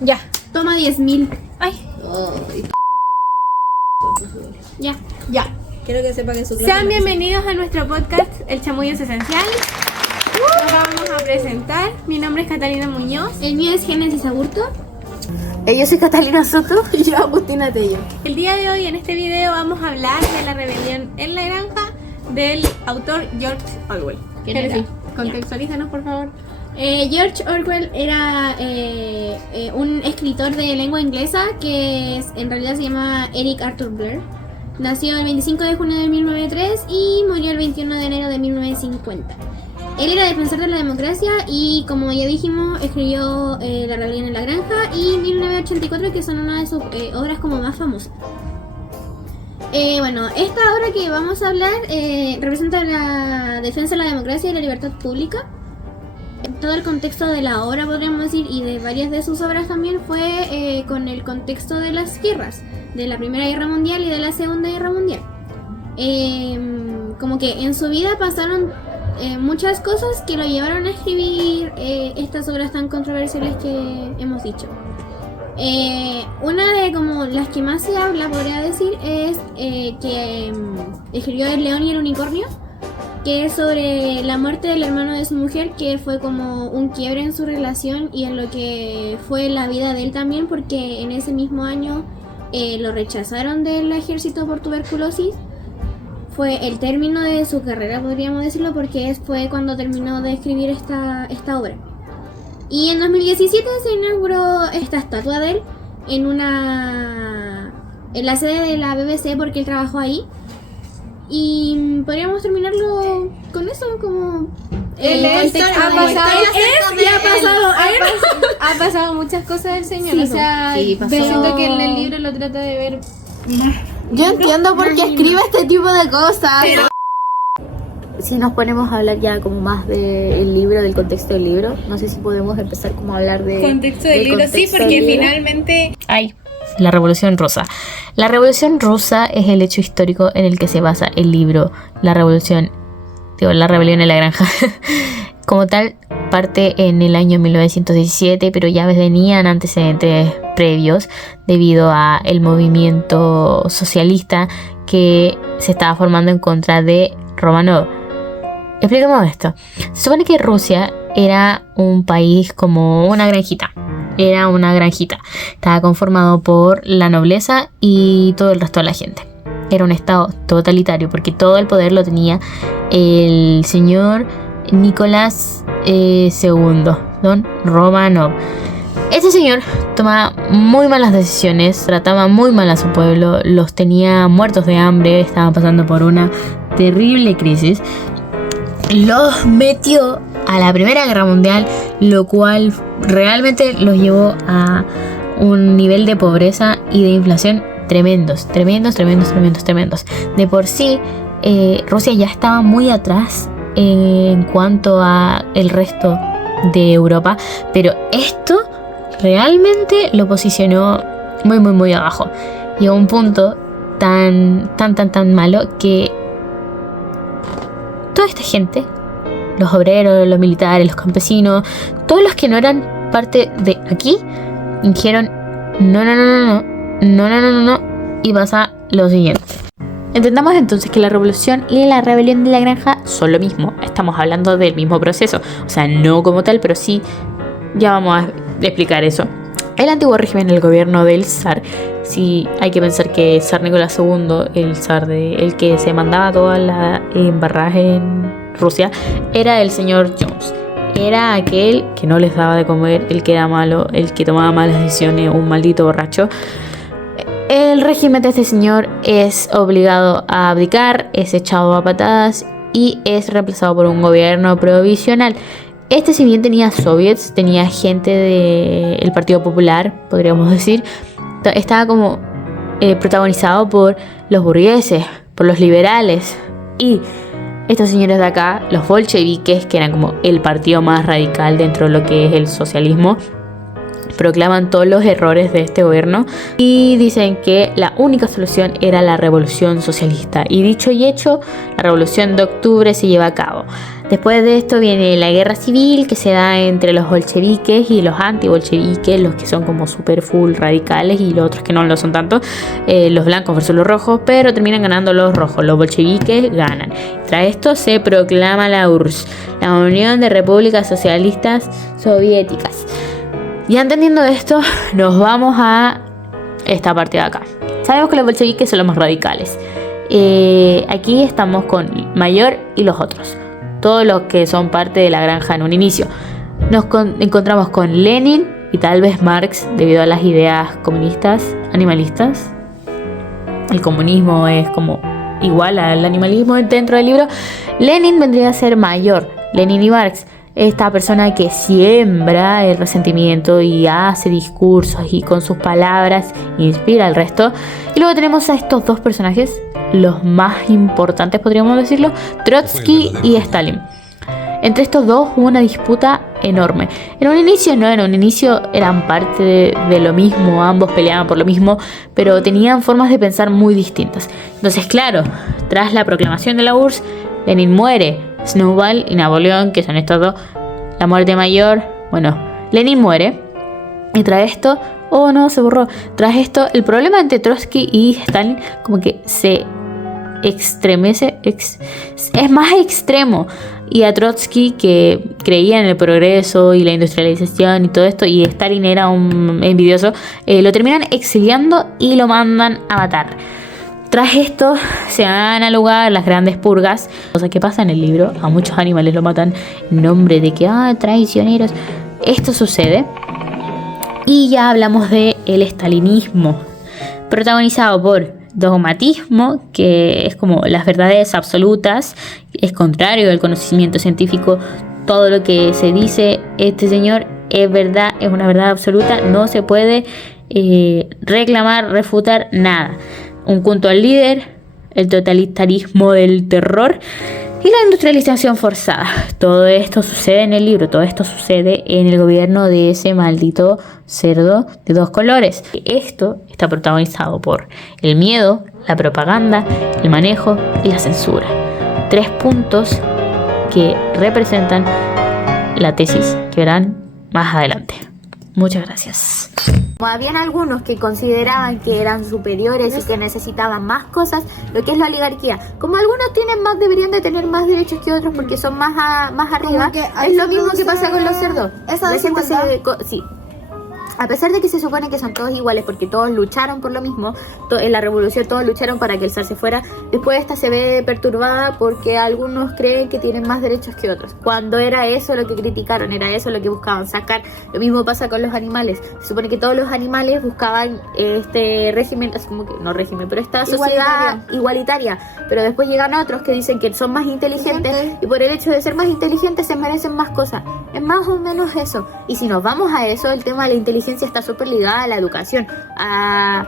Ya. Toma 10.000. Ay. Ya. Ya. Quiero que sepa que su clase Sean no bienvenidos a nuestro podcast El Chamullo es Esencial. Nos vamos a presentar. Mi nombre es Catalina Muñoz. El mío es Génesis Aburto. Yo soy Catalina Soto y yo Agustina Tello. El día de hoy en este video vamos a hablar de la rebelión en la granja del autor George Orwell. Génesis, contextualízanos por favor. George Orwell era un escritor de lengua inglesa que en realidad se llama Eric Arthur Blair. Nació el 25 de junio de 1903 y murió el 21 de enero de 1950. Él era defensor de la democracia y, como ya dijimos, escribió La rebelión en la granja y 1984, que son una de sus obras como más famosas. Bueno, esta obra que vamos a hablar representa la defensa de la democracia y la libertad pública. Todo el contexto de la obra, podríamos decir, y de varias de sus obras también fue con el contexto de las guerras, de la Primera Guerra Mundial y de la Segunda Guerra Mundial. Como que en su vida pasaron muchas cosas que lo llevaron a escribir estas obras tan controversiales que hemos dicho. Una de como las que más se habla, podría decir, es que escribió El León y el Unicornio, que es sobre la muerte del hermano de su mujer, que fue como un quiebre en su relación y en lo que fue la vida de él también, porque en ese mismo año lo rechazaron del ejército por tuberculosis. Fue el término de su carrera, podríamos decirlo, porque fue cuando terminó de escribir esta obra. Y en 2017 se inauguró esta estatua de él en la sede de la BBC, porque él trabajó ahí. Y podríamos terminarlo con eso, como ha pasado muchas cosas del señor. Sí, o sea, sí, pasó. siento que en el libro lo trata de ver. Yo entiendo por qué escribe este tipo de cosas. Pero Si nos ponemos a hablar ya como más del libro, del contexto del libro, no sé si podemos empezar como a hablar de contexto del libro, sí, contexto porque del libro. finalmente La Revolución Rusa. La Revolución Rusa es el hecho histórico en el que se basa el libro La Rebelión en la Granja. Como tal, parte en el año 1917, pero ya venían antecedentes previos debido a el movimiento socialista que se estaba formando en contra de Romanov. Expliquemos esto. Se supone que Rusia era un país como una granjita. Era una granjita. Estaba conformado por la nobleza y todo el resto de la gente. Era un estado totalitario porque todo el poder lo tenía el señor Nicolás II, don Romanov. Este señor tomaba muy malas decisiones, trataba muy mal a su pueblo, los tenía muertos de hambre, estaban pasando por una terrible crisis. Los metió a la Primera Guerra Mundial, lo cual realmente los llevó a un nivel de pobreza y de inflación tremendos. De por sí, Rusia ya estaba muy atrás en cuanto a el resto de Europa, pero esto realmente lo posicionó muy abajo. Llegó a un punto tan malo que toda esta gente, los obreros, los militares, los campesinos, todos los que no eran parte de aquí, dijeron no, y pasa lo siguiente. Entendamos entonces que la revolución y la rebelión de la granja son lo mismo. Estamos hablando del mismo proceso, o sea, no como tal, pero sí, ya vamos a explicar eso. El antiguo régimen del gobierno del zar, sí, hay que pensar que el zar Nicolás II, el que se mandaba todas las embarradas en Rusia, era el señor Jones. Era aquel que no les daba de comer, el que era malo, el que tomaba malas decisiones, un maldito borracho. El régimen de este señor es obligado a abdicar, es echado a patadas y es reemplazado por un gobierno provisional. Este, si bien tenía soviets, tenía gente del Partido Popular, podríamos decir, estaba como protagonizado por los burgueses, por los liberales y estos señores de acá, los bolcheviques, que eran como el partido más radical dentro de lo que es el socialismo, proclaman todos los errores de este gobierno y dicen que la única solución era la revolución socialista. Y dicho y hecho, la revolución de octubre se lleva a cabo. Después de esto viene la guerra civil que se da entre los bolcheviques y los antibolcheviques, los que son como super full radicales y los otros que no lo son tanto, los blancos versus los rojos, pero terminan ganando los rojos, los bolcheviques ganan. Tras esto se proclama la URSS, la Unión de Repúblicas Socialistas Soviéticas. Ya entendiendo esto, nos vamos a esta parte de acá. Sabemos que los bolcheviques son los más radicales. Aquí estamos con Mayor y los otros, todos los que son parte de la granja en un inicio. Nos encontramos con Lenin y tal vez Marx debido a las ideas comunistas, animalistas. El comunismo es como igual al animalismo dentro del libro. Lenin vendría a ser Mayor, Lenin y Marx. Esta persona que siembra el resentimiento y hace discursos y con sus palabras inspira al resto. Y luego tenemos a estos dos personajes, los más importantes podríamos decirlo, Trotsky y Stalin. Entre estos dos hubo una disputa enorme. En un inicio eran parte de lo mismo, ambos peleaban por lo mismo, pero tenían formas de pensar muy distintas. Entonces, claro, tras la proclamación de la URSS, Lenin muere, Snowball y Napoleón, que son estos dos, la muerte mayor, bueno, Lenin muere, y tras esto, se borró, tras esto, el problema entre Trotsky y Stalin como que se extremece, es más extremo, y a Trotsky, que creía en el progreso y la industrialización y todo esto, y Stalin era un envidioso, lo terminan exiliando y lo mandan a matar. Tras esto se dan a lugar las grandes purgas, cosa que pasa en el libro, a muchos animales lo matan en nombre de que traicioneros. Esto sucede y ya hablamos de el estalinismo, protagonizado por dogmatismo, que es como las verdades absolutas, es contrario al conocimiento científico. Todo lo que se dice este señor es verdad, es una verdad absoluta, no se puede reclamar, refutar nada. Un culto al líder, el totalitarismo del terror y la industrialización forzada. Todo esto sucede en el libro, todo esto sucede en el gobierno de ese maldito cerdo de dos colores. Esto está protagonizado por el miedo, la propaganda, el manejo y la censura. 3 puntos que representan la tesis que verán más adelante. Muchas gracias. Como habían algunos que consideraban que eran superiores y que necesitaban más cosas, lo que es la oligarquía. Como algunos tienen más, deberían de tener más derechos que otros porque son más arriba. Es lo mismo que pasa con los cerdos. La gente sí. A pesar de que se supone que son todos iguales porque todos lucharon por lo mismo, en la revolución todos lucharon para que el zar se fuera, después esta se ve perturbada porque algunos creen que tienen más derechos que otros, cuando era eso lo que criticaron, era eso lo que buscaban sacar. Lo mismo pasa con los animales. Se supone que todos los animales buscaban este régimen, es como que no régimen, pero esta sociedad igualitaria, pero después llegan otros que dicen que son más inteligentes y por el hecho de ser más inteligentes se merecen más cosas. Es más o menos eso. Y si nos vamos a eso, el tema de la inteligencia está súper ligada a la educación, a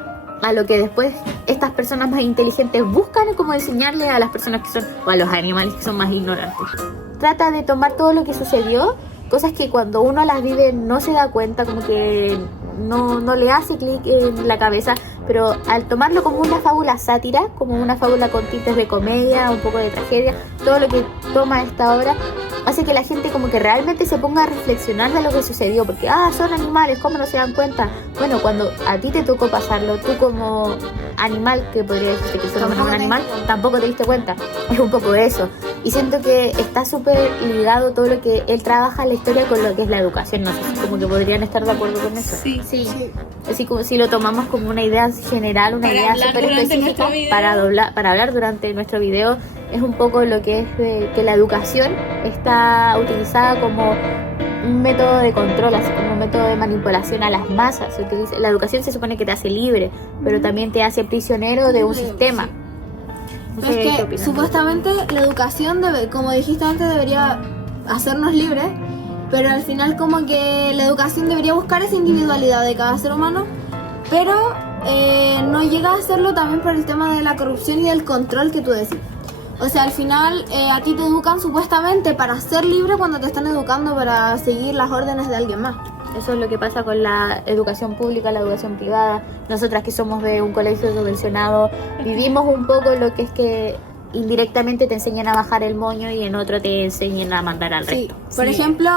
lo que después estas personas más inteligentes buscan, como enseñarle a las personas que son, o a los animales que son más ignorantes. Trata de tomar todo lo que sucedió, cosas que cuando uno las vive no se da cuenta, como que no le hace clic en la cabeza, pero al tomarlo como una fábula sátira, como una fábula con tintes de comedia, un poco de tragedia, todo lo que toma esta obra hace que la gente como que realmente se ponga a reflexionar de lo que sucedió, porque son animales, ¿cómo no se dan cuenta? Bueno, cuando a ti te tocó pasarlo, tú como animal, que podría decirte que solo un animal, tampoco te diste cuenta. Es un poco eso. Y siento que está súper ligado todo lo que él trabaja en la historia con lo que es la educación. No sé si como que podrían estar de acuerdo con eso. Sí. Así como si lo tomamos como una idea general, una idea súper específica para hablar durante nuestro video, es un poco lo que es que la educación está utilizada como un método de control, así como un método de manipulación a las masas. La educación se supone que te hace libre, pero también te hace prisionero de un sistema. No sé, es que supuestamente la educación, como dijiste antes, debería hacernos libres, pero al final como que la educación debería buscar esa individualidad de cada ser humano, pero no llega a hacerlo también por el tema de la corrupción y del control que tú decís. O sea, al final a ti te educan supuestamente para ser libre cuando te están educando para seguir las órdenes de alguien más. Eso es lo que pasa con la educación pública, la educación privada. Nosotras que somos de un colegio subvencionado, vivimos un poco lo que es que indirectamente te enseñan a bajar el moño y en otro te enseñan a mandar al resto. Por ejemplo,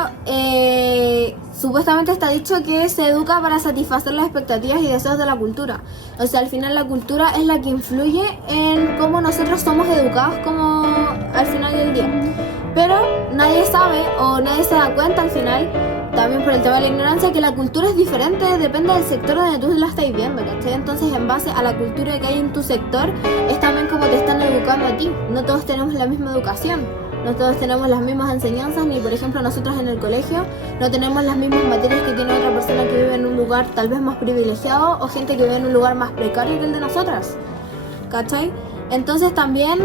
supuestamente está dicho que se educa para satisfacer las expectativas y deseos de la cultura. O sea, al final la cultura es la que influye en cómo nosotros somos educados como al final del día. Pero nadie sabe o nadie se da cuenta al final, también por el tema de la ignorancia, que la cultura es diferente, depende del sector donde tú la estás viendo, ¿cachai? Entonces, en base a la cultura que hay en tu sector, es también como te están educando a ti. No todos tenemos la misma educación, no todos tenemos las mismas enseñanzas, ni por ejemplo nosotros en el colegio no tenemos las mismas materias que tiene otra persona que vive en un lugar tal vez más privilegiado o gente que vive en un lugar más precario que el de nosotras, ¿cachai? Entonces también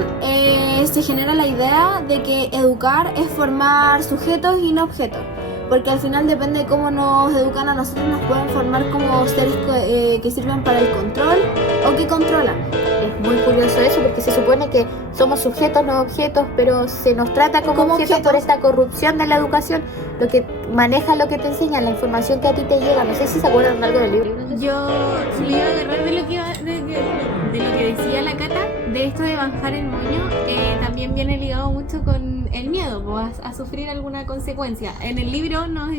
se genera la idea de que educar es formar sujetos y no objetos, porque al final depende de cómo nos educan a nosotros, nos pueden formar como seres que sirven para el control o que controlan. Es muy curioso eso porque se supone que somos sujetos, no objetos, pero se nos trata como objetos por esta corrupción de la educación, lo que maneja lo que te enseñan, la información que a ti te llega. No sé si se acuerdan de algo del libro. Yo me iba a agarrar de lo que decía la Cata, de esto de bajar el moño, también viene ligado mucho con el miedo a sufrir alguna consecuencia. En el libro nos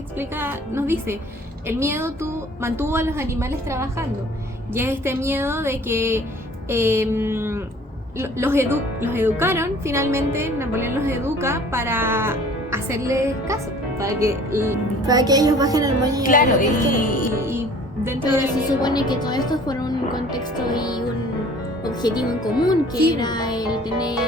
dice, el miedo mantuvo a los animales trabajando, y es este miedo de que los educaron, finalmente. Napoleón los educa para hacerles caso, para que ellos bajen el moño. Claro, y dentro pero de se supone que todo esto fue un contexto y un objetivo en común, que era el tener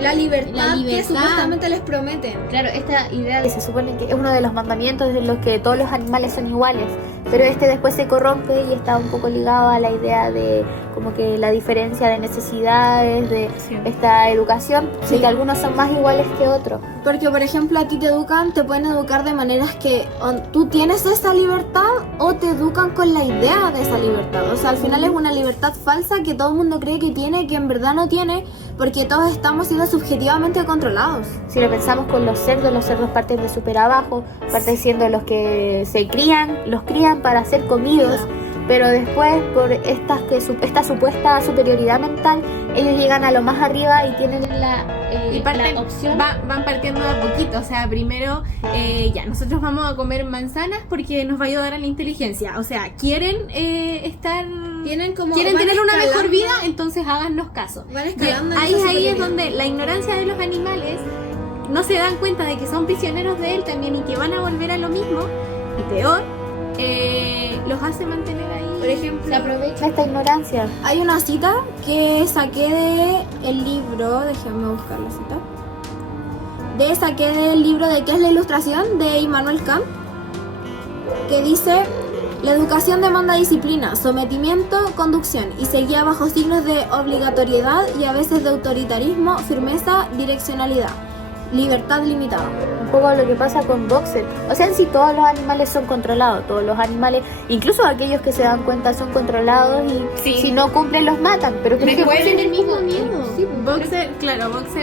la libertad que supuestamente les prometen. Claro, esta idea que se supone que es uno de los mandamientos de los que todos los animales son iguales, pero después se corrompe y está un poco ligado a la idea de como que la diferencia de necesidades, de esta educación, de que algunos son más iguales que otros. Porque, por ejemplo, a ti te pueden educar de maneras que tú tienes esa libertad o te educan con la idea de esa libertad. O sea, al final es una libertad falsa que todo el mundo cree que tiene, que en verdad no tiene, porque todos estamos siendo subjetivamente controlados. Si lo pensamos con los cerdos parten de súper abajo, parten siendo los que los crían para ser comidos. Pero después, por esta supuesta superioridad mental, ellos llegan a lo más arriba y tienen la opción. Van partiendo de a poquito. O sea, primero, nosotros vamos a comer manzanas porque nos va a ayudar a la inteligencia. O sea, quieren tener una mejor vida, entonces hágannos caso. Ahí es donde la ignorancia de los animales no se dan cuenta de que son prisioneros de él también y que van a volver a lo mismo, y peor, los hace mantener ahí. Por ejemplo, se aprovecha esta ignorancia. Hay una cita que saqué del libro, déjenme buscar la cita. Saqué del libro de ¿Qué es la ilustración? De Immanuel Kant, que dice: la educación demanda disciplina, sometimiento, conducción y se guía bajo signos de obligatoriedad y a veces de autoritarismo, firmeza, direccionalidad, libertad limitada. Un poco lo que pasa con Boxer. O sea, en sí todos los animales son controlados, todos los animales, incluso aquellos que se dan cuenta son controlados y si no cumplen los matan, pero después tienen el mismo miedo. Boxer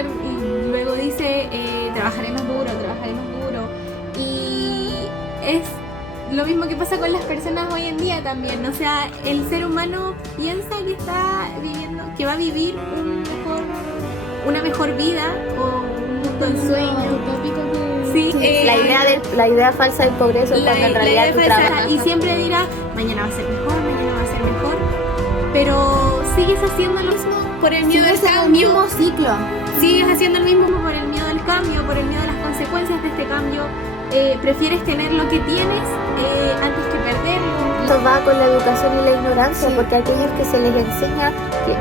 y luego dice trabajaremos duro, y es lo mismo que pasa con las personas hoy en día también. O sea, el ser humano piensa que va a vivir una mejor vida o un sueño utópico. Sí, la idea falsa del progreso, cuando en realidad tú trabajas. Y siempre dirá, mañana va a ser mejor, pero sigues haciendo lo mismo por el miedo del cambio. El mismo ciclo. Sigues haciendo el mismo por el miedo del cambio, por el miedo de las consecuencias de este cambio. Prefieres tener lo que tienes antes que perderlo. Esto va con la educación y la ignorancia, porque aquellos que se les enseña,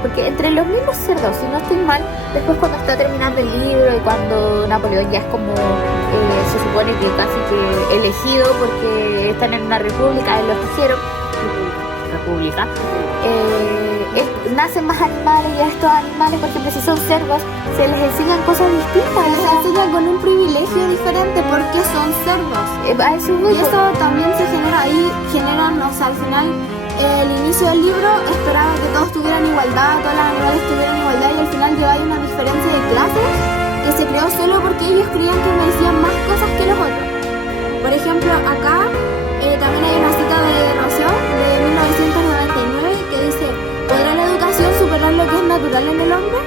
porque entre los mismos cerdos, si no estoy mal, después cuando está terminando el libro y cuando Napoleón ya es como, se supone que casi que elegido porque están en una república, él lo eligieron, república, nacen más animales y a estos animales, por ejemplo, si son cerdos, se les enseñan cosas distintas. Se les enseña con un privilegio diferente porque son cerdos. Y eso también se genera ahí, o sea, al final, el inicio del libro esperaba que todos tuvieran igualdad, todos los animales tuvieran igualdad, y al final ya hay una diferencia de clases que se creó solo porque ellos creían que merecían más cosas que los otros. Por ejemplo, acá también hay una cita de Rousseau de 1999 que dice: ¿podrá la educación superar lo que es natural en el hombre?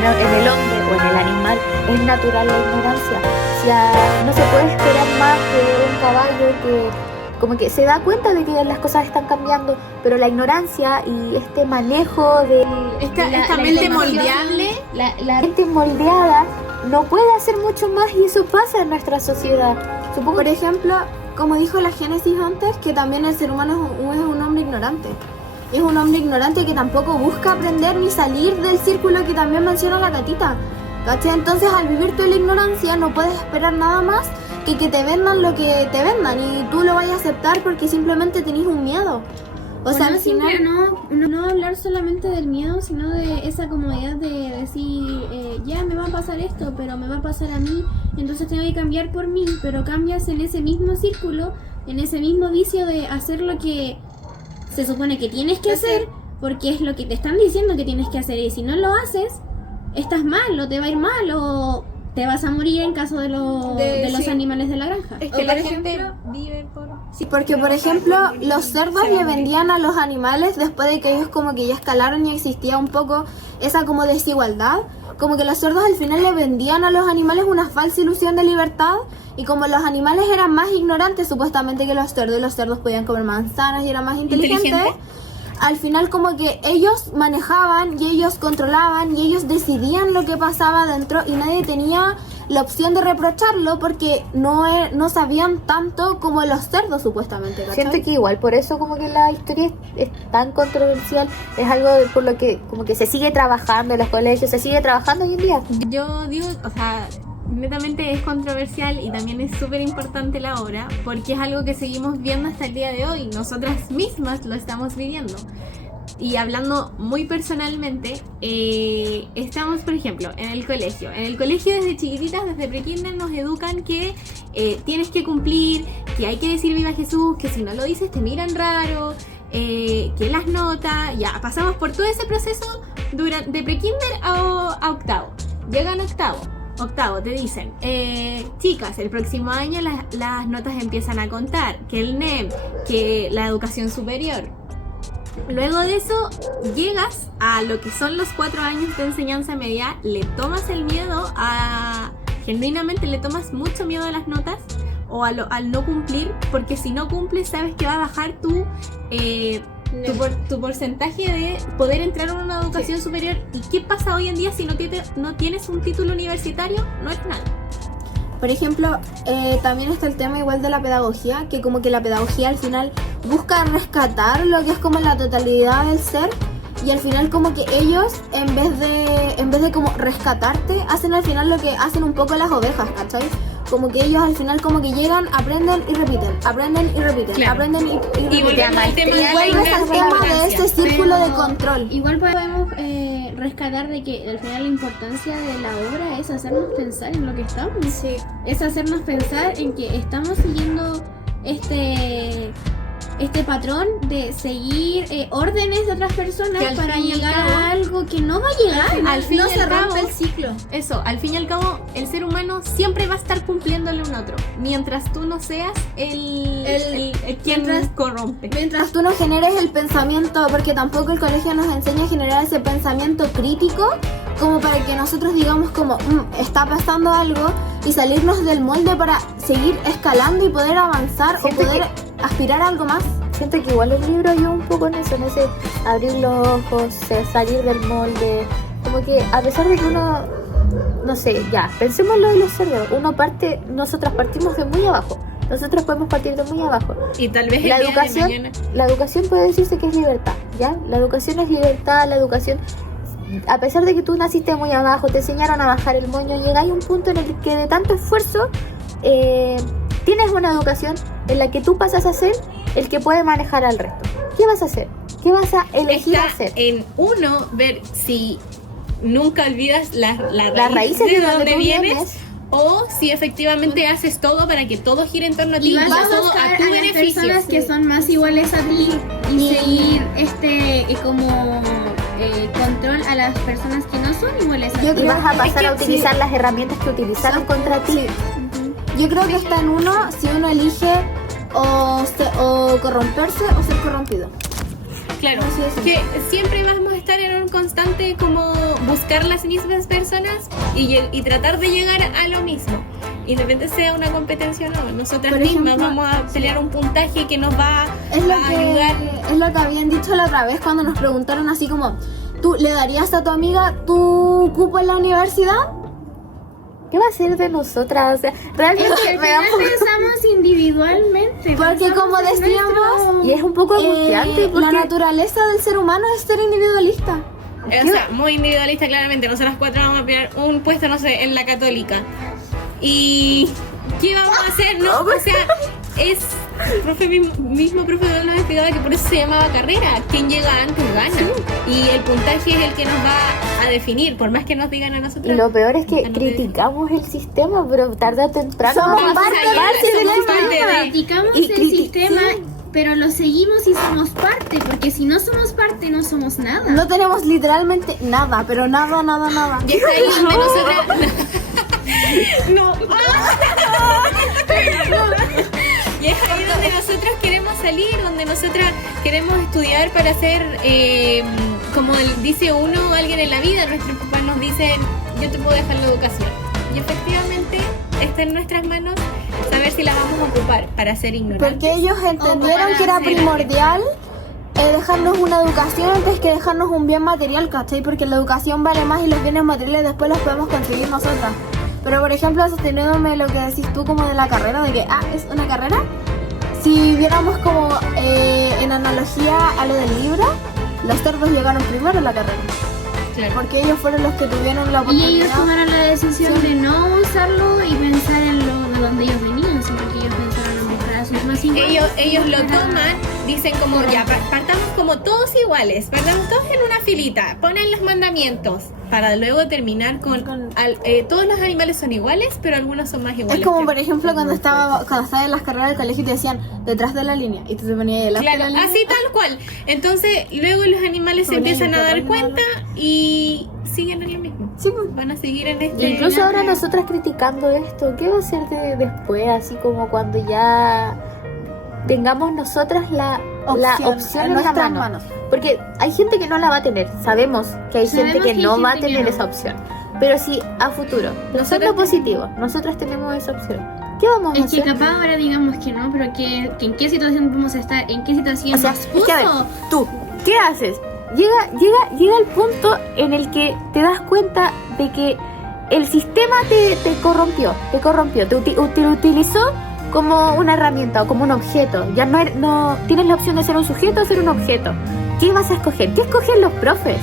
En el hombre o en el animal es natural la ignorancia. O sea, no se puede esperar más que un caballo que como que se da cuenta de que las cosas están cambiando, pero la ignorancia y este manejo de esta mente moldeable, la mente moldeada no puede hacer mucho más, y eso pasa en nuestra sociedad. Supongo, por ejemplo, como dijo la Génesis antes, que también el ser humano es un hombre ignorante. Es un hombre ignorante que tampoco busca aprender ni salir del círculo que también menciona la Catita, ¿cachai? Entonces, al vivir tú en la ignorancia no puedes esperar nada más que te vendan lo que te vendan, y tú lo vayas a aceptar porque simplemente tenés un miedo. O sea, al final no hablar solamente del miedo, sino de esa comodidad de decir, ya me va a pasar esto, pero me va a pasar a mí, entonces tengo que cambiar por mí, pero cambias en ese mismo círculo, en ese mismo vicio de hacer lo que se supone que tienes que hacer, porque es lo que te están diciendo que tienes que hacer, y si no lo haces, estás mal, o te va a ir mal, o te vas a morir en caso de los animales de la granja. Es que la gente vive por... Sí, porque por ejemplo, los cerdos le vendían a los animales después de que ellos como que ya escalaron y existía un poco esa como desigualdad. Como que los cerdos al final le vendían a los animales una falsa ilusión de libertad, y como los animales eran más ignorantes supuestamente que los cerdos, y los cerdos podían comer manzanas y eran más inteligentes, al final como que ellos manejaban y ellos controlaban y ellos decidían lo que pasaba dentro, y nadie tenía la opción de reprocharlo porque no sabían tanto como los cerdos supuestamente, ¿cachai? Siento que igual por eso como que la historia es tan controversial, es algo por lo que como que se sigue trabajando en los colegios, se sigue trabajando hoy en día. Yo digo, o sea, netamente es controversial, y también es súper importante la obra porque es algo que seguimos viendo hasta el día de hoy. Nosotras mismas lo estamos viviendo. Y hablando muy personalmente, estamos, por ejemplo, en el colegio. En el colegio desde chiquititas, desde prekinder, nos educan que tienes que cumplir, que hay que decir viva Jesús, que si no lo dices te miran raro, que las notas, ya, pasamos por todo ese proceso de prekinder a octavo. Llegan octavo, te dicen, chicas, el próximo año las notas empiezan a contar, que el NEM, que la educación superior. Luego de eso, llegas a lo que son los 4 años de enseñanza media, le tomas el miedo genuinamente le tomas mucho miedo a las notas o al no cumplir, porque si no cumples sabes que va a bajar tu porcentaje de poder entrar en una educación superior. ¿Y qué pasa hoy en día si no tienes un título universitario? No es nada. Por ejemplo, también está el tema igual de la pedagogía, que como que la pedagogía al final busca rescatar lo que es como la totalidad del ser, y al final como que ellos en vez de como rescatarte, hacen al final lo que hacen un poco las ovejas, ¿cachai? Como que ellos al final como que llegan, aprenden y repiten, claro. Aprenden y repiten. Y vuelves al tema de ese círculo de control. Igual podemos rescatar de que al final la importancia de la obra es hacernos pensar en lo que estamos. Sí. Es hacernos pensar en que estamos siguiendo este patrón de seguir órdenes de otras personas para llegar a algo que no va a llegar. Al fin no y se al cabo, rompe el ciclo. Eso, al fin y al cabo, el ser humano siempre va a estar cumpliéndole a un otro, mientras tú no seas el quien corrompe. Mientras tú no generes el pensamiento, porque tampoco el colegio nos enseña a generar ese pensamiento crítico, como para que nosotros digamos como, está pasando algo, y salirnos del molde para seguir escalando y poder avanzar. Siento o poder aspirar a algo más. Siento que igual el libro ayuda un poco en eso, en ese abrir los ojos, salir del molde. Como que a pesar de que uno, no sé, ya, pensemos en lo de los cerdos. Nosotras partimos de muy abajo. Nosotros podemos partir de muy abajo. Y tal vez la educación puede decirse que es libertad, ¿ya? La educación es libertad, la educación... A pesar de que tú naciste muy abajo, te enseñaron a bajar el moño, llegáis a un punto en el que de tanto esfuerzo tienes una educación en la que tú pasas a ser el que puede manejar al resto. ¿Qué vas a hacer? ¿Qué vas a elegir hacer? En uno, ver si nunca olvidas las raíces de donde vienes, o si efectivamente haces todo para que todo gire en torno a ti y vas a todo a tu beneficio. Personas que son más iguales a ti y seguir control a las personas que no son iguales a ti. Y vas a pasar a utilizar las herramientas que utilizaron contra ti. Sí. yo creo que está en uno si uno elige o corromperse o ser corrompido. Claro, que siempre vamos a estar en un constante como buscar las mismas personas y tratar de llegar a lo mismo. Y de repente sea una competencia o no. Nosotras mismas vamos a pelear un puntaje que nos va a ayudar. Es lo que habían dicho la otra vez cuando nos preguntaron así como, ¿tú le darías a tu amiga tu cupo en la universidad? ¿Qué va a ser de nosotras? O sea, realmente pensamos individualmente. Porque como decíamos, y es un poco angustiante porque la naturaleza del ser humano es ser individualista. O sea, muy individualista claramente. Nosotras 4 vamos a pelear un puesto, no sé, en la Católica. ¿Y qué vamos a hacer? No, o sea, es el mismo profe nos explicaba que por eso se llamaba carrera. Quien llega antes gana. Sí. Y el puntaje es el que nos va a definir, por más que nos digan a nosotros. Y lo peor es que criticamos el sistema, pero tarde o temprano somos parte del sistema. Criticamos el sistema, pero lo seguimos y somos parte, porque si no somos parte no somos nada. No tenemos literalmente nada, pero nada. Y es ahí donde nosotras... No. Y es ahí donde nosotros queremos salir, donde nosotras queremos estudiar para ser, como dice uno, alguien en la vida. Nuestros papás nos dicen, yo te puedo dejar la educación. Y efectivamente está en nuestras manos saber si la vamos a ocupar para ser ignorantes. Porque ellos entendieron que era primordial dejarnos una educación antes que dejarnos un bien material, ¿cachai? Porque la educación vale más y los bienes materiales después los podemos conseguir nosotras. Pero por ejemplo, sosteniéndome lo que decís tú como de la carrera, de que es una carrera, si viéramos como en analogía a lo del libro, los cerdos llegaron primero a la carrera. Claro. Porque ellos fueron los que tuvieron la oportunidad. Y ellos tomaron la decisión de no usarlo y pensar en lo de donde ellos venían, sino que ellos pensaron en mejorar a sus más iguales. Ellos lo toman, dicen como ya, partamos como todos iguales, partamos todos en una filita, ponen los mandamientos, para luego terminar con todos los animales son iguales, pero algunos son más iguales. Es como por ejemplo cuando estaba en las carreras del colegio y te decían detrás de la línea y tú te ponías delante de la línea. Así tal cual. Entonces luego los animales se empiezan a dar cuenta y siguen en lo mismo. Sí, pues. Van a seguir en este. Incluso ahora nosotras criticando esto, ¿qué va a ser después? Así como cuando ya tengamos nosotras la opción en nuestras manos. Porque hay gente que no la va a tener. Sabemos que hay gente que no va a tener esa opción. Pero si a futuro, pensando positivo, nosotros tenemos esa opción, ¿qué vamos a hacer? Es que capaz ahora digamos que no, pero que ¿en qué situación vamos a estar? ¿En qué situación nos puso? Es que a ver, tú, ¿qué haces? Llega el punto en el que te das cuenta de que el sistema te corrompió, te utilizó como una herramienta o como un objeto. Ya no tienes la opción de ser un sujeto o ser un objeto. ¿Qué vas a escoger? ¿Qué escogen los profes?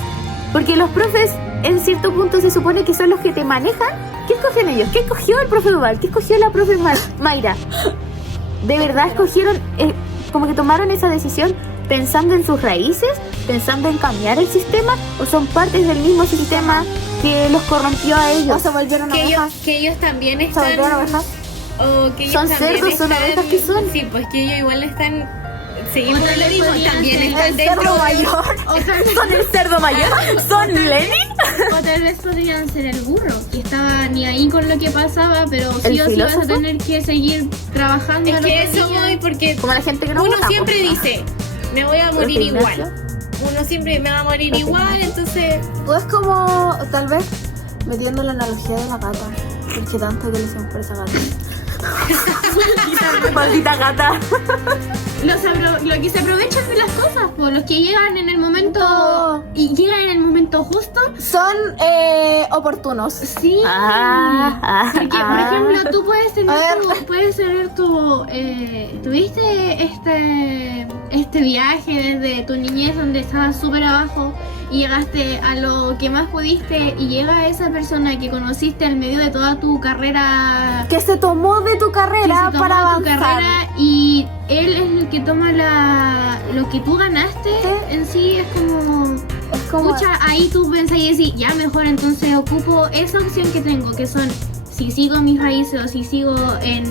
Porque los profes en cierto punto se supone que son los que te manejan. ¿Qué escogen ellos? ¿Qué escogió el profe Duval? ¿Qué escogió la profe Mayra? ¿De verdad escogieron, como que tomaron esa decisión pensando en sus raíces, pensando en cambiar el sistema, o son partes del mismo sistema que los corrompió a ellos? O se volvieron ovejas. Que ellos también están... ¿Se volvieron ovejas? O que ellos son cerdos, son ovejas, ¿qué son? Sí, pues que ellos igual están... Seguimos con lo mismo, también están el dentro cerdo mayor. ¿Son el cerdo mayor? ¿Son Lenin? O tal vez podrían ser el burro, que estaba ni ahí con lo que pasaba, pero sí o sí vas a tener que seguir trabajando. Es que eso voy porque como la gente que no uno vota, siempre pues, dice, me voy a morir igual. Uno siempre me va a morir igual, entonces... Pues como, tal vez, metiendo la analogía de la gata. Porque tanto que le hicimos por esa gata. Maldita gata. Lo que se aprovechan de las cosas, pues, los que llegan en el momento y llegan en el momento justo son oportunos. Sí. Porque por ejemplo tú puedes tener tuviste este viaje desde tu niñez donde estabas súper abajo y llegaste a lo que más pudiste y llega esa persona que conociste al medio de toda tu carrera, que se tomó de tu carrera para avanzar, y él es el que toma lo que tú ganaste. En sí es como escucha, ahí tú pensás y decís, ya mejor entonces ocupo esa opción que tengo, que son si sigo mis raíces o si sigo en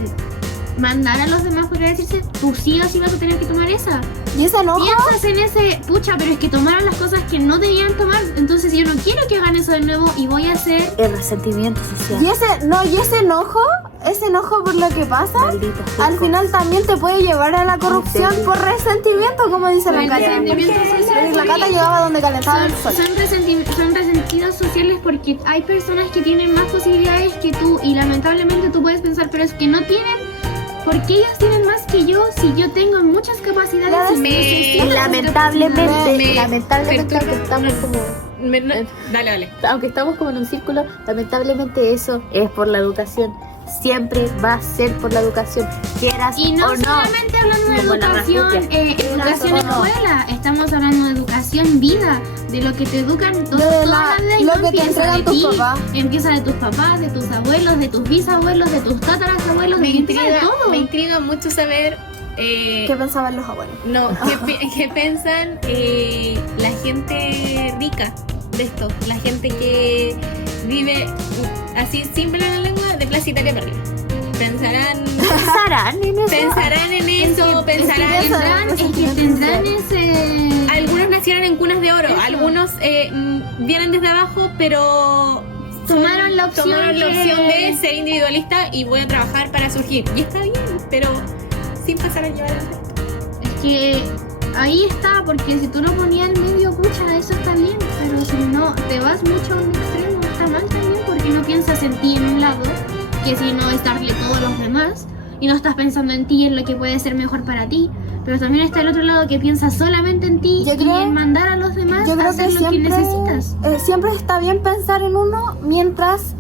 mandar a los demás, podría decirse, tú sí o sí vas a tener que tomar esa. ¿Y ese enojo? Piensas en ese, pero es que tomaron las cosas que no debían tomar, entonces yo no quiero que hagan eso de nuevo y voy a hacer... El resentimiento social. Y ese enojo ese enojo por lo que pasa, Maldito al Cuco. final también te puede llevar a la corrupción serio? por resentimiento, como dice la Cata. La Cata llegaba donde calentaba el sol. Son resentidos sociales porque hay personas que tienen más posibilidades que tú y lamentablemente tú puedes pensar, pero es que no tienen, porque ellos tienen más que yo si yo tengo muchas capacidades y Y necesito lamentablemente, Me aunque estamos como... Dale. Aunque estamos como en un círculo, lamentablemente eso es por la educación. Siempre va a ser por la educación, quieras Y no o no. solamente hablando de Como la educación, rajuquia. educación Quieras o no. escuela, estamos hablando de educación vida, de lo que te educan toda la vida y lo no que te empieza entregan de tus ti, papás. empieza de tus papás, de tus abuelos, de tus bisabuelos, de tus tatarabuelos, empieza de todo. Me intriga mucho saber ¿Qué pensaban los abuelos? qué piensan la gente rica de esto, la gente que vive así simple en la lengua de Plaza Italia para arriba. Pensarán en eso, tendrán ese... algunos nacieron en cunas de oro, algunos vienen desde abajo, pero Tomaron la opción de ser individualista y voy a trabajar para surgir. Y está bien, pero sin pasar a llevar el resto. Es que ahí está, porque si tú no ponías el medio, pucha, eso está bien, pero si no te vas mucho a un extremo, está mal también, porque no piensas en ti en un lado, que si no es darle todo a los demás, y no estás pensando en ti, en lo que puede ser mejor para ti, pero también está el otro lado que piensa solamente en ti Yo y creo- en mandar a los demás Yo a creo hacer que lo que siempre, necesitas. siempre está bien pensar en uno mientras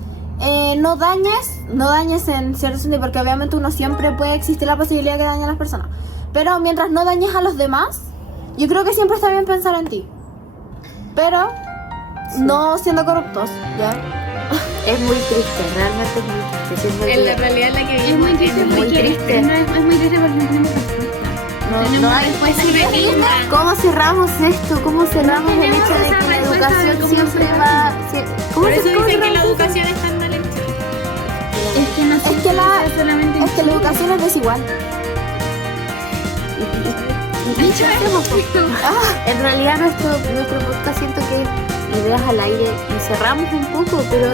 no dañes en cierto sentido, porque obviamente uno siempre puede existir la posibilidad de que dañe a las personas, pero mientras no dañes a los demás, yo creo que siempre está bien pensar en ti, pero no siendo corruptos, ¿ya? Es muy triste, realmente es muy triste. Siento En la que realidad en la que Es vivimos muy triste es muy porque triste. es muy triste porque no tenemos respuesta. no Tenemos hay respuesta es que irregular. ¿Cómo cerramos esto? ¿Cómo cerramos el tenemos hecho de esa que la respuesta de educación cómo siempre se va... ¿Cómo Por eso cómo dicen que la cerramos eso? educación está mal hecha. Es que no Es que solamente es que la educación es desigual. dicho En realidad nuestro podcast siento que ideas al aire y cerramos un poco, pero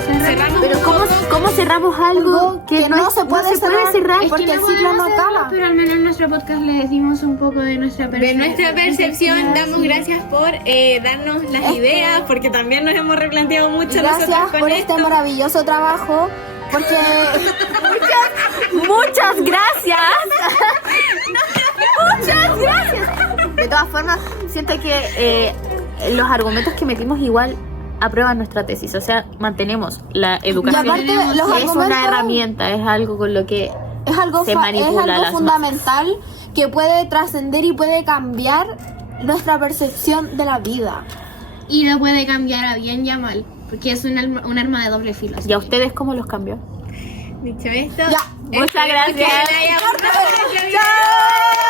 ¿cómo cerramos algo que no se puede cerrar? porque el ciclo no acaba. Pero al menos en nuestro podcast le decimos un poco de nuestra De nuestra percepción, damos sí. gracias por darnos las ideas, porque también nos hemos replanteado mucho Gracias nosotros con por esto. este maravilloso trabajo, porque ¡Muchas gracias! ¡Muchas gracias! De todas formas, siento que los argumentos que metimos igual aprueban nuestra tesis. O sea, mantenemos la educación. Y aparte, los es argumentos- una herramienta, es algo con lo que es algo, se manipula a las fundamental que puede trascender y puede cambiar nuestra percepción de la vida. Y lo puede cambiar a bien y a mal, porque es un arma de doble filo. así ¿Y a que- ustedes cómo los cambió? Dicho esto, Ya, muchas esperemos que gracias. les haya gustado este video. ¡Chao!